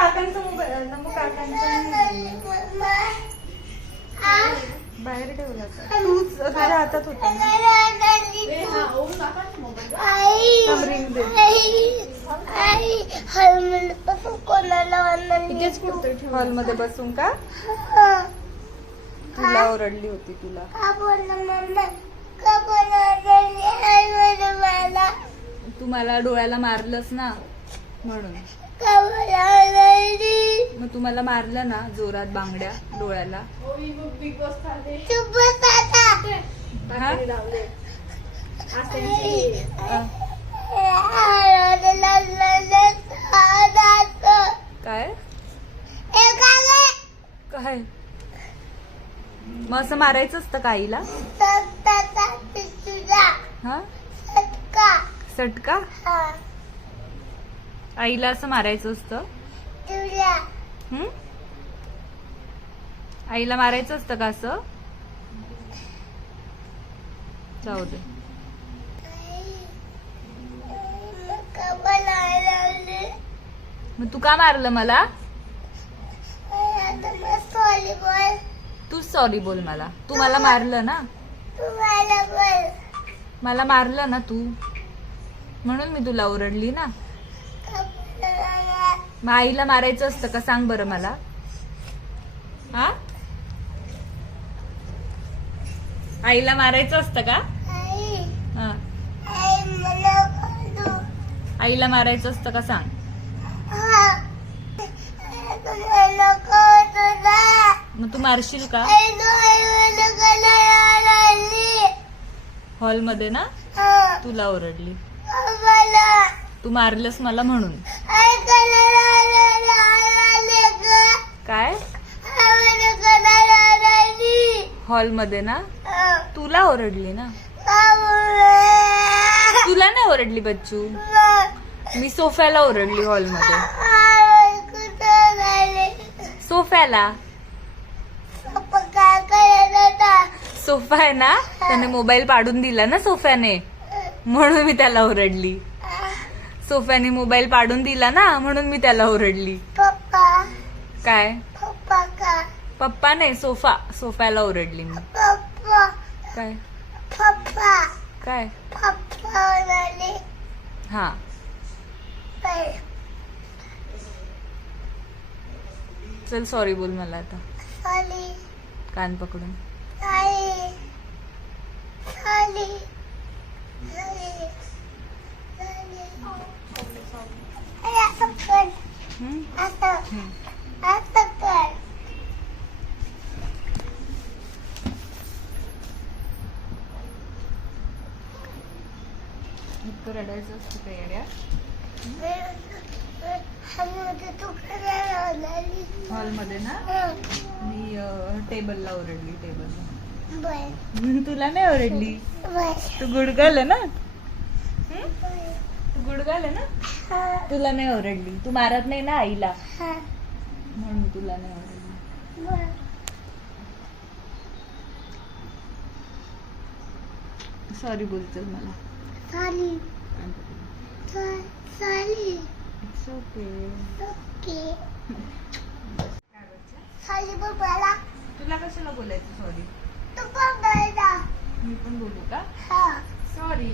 काकांचा mobile number काकांचा बाहेर ठेवला तूच तुझ्या हातात होता ring दे. हॉलमध्ये बसून का? तुला ओरडली होती तुला. तू मला डोळ्याला मारलंस ना म्हणून. मग तू मला मारलं ना जोरात बांगड्या डोळ्याला? हा? अ, काय? काय? मग असं मारायचं असतं का आईला? हा? सटका. आईला असं मारायचं असतं? आईला मारायचं असतं का असं? जाऊ दे. मग तू का मारलं मला? तूच सॉरी बोल मला. तू मला मारलं ना? मला मारलं ना तू? म्हणून मी तुला ओरडली ना? मग आईला मारायचं असतं का? सांग बरं मला. हा? आईला मारायचं असतं का? हा. आईला मारायचं असतं का? सांग. हा मला कळतं ना मग तू मारशील का? हॉलमध्ये ना? तुला ओरडली. तू मारलंस मला म्हणून. काय? हॉलमध्ये ना? तुला ओरडली ना? तुला नाही ओरडली बच्चू? मी सोफ्याला ओरडली हॉलमध्ये सोफ्याला? सोफा आहे ना? त्याने मोबाईल पाडून दिला ना सोफ्याने? म्हणून मी त्याला ओरडली. सोफ्याने मोबाईल पाडून दिला ना म्हणून मी त्याला ओरडली. पप्पा. काय? पप्पा का? पप्पा नाही सोफा सोफ्याला ओरडली मी. पप्पा. काय? पप्पा. काय? पप्पा हा. चल सॉरी बोल मला आता. कान पकडून. साली साली साली असं कर हं? असं हं. असं कर इतकं रडायचं असतं का येड्या हॉलमध्ये ना? मी टेबलला ओरडली टेबलला. बर. तुला नाही ओरडली? तू गुडगल आहे ना गुडगल आहे ना तुला नाही ओरडली तू मारत नाही ना आईला. हा. म्हणून तुला नाही ओरडली सॉरी बोलचल मला. साली सा- साली इट्स ओके ओके साली बाबाला तुला कशाला बोलायचं? सॉरी तू बाबाला मी पण बोलू का? हा. सॉरी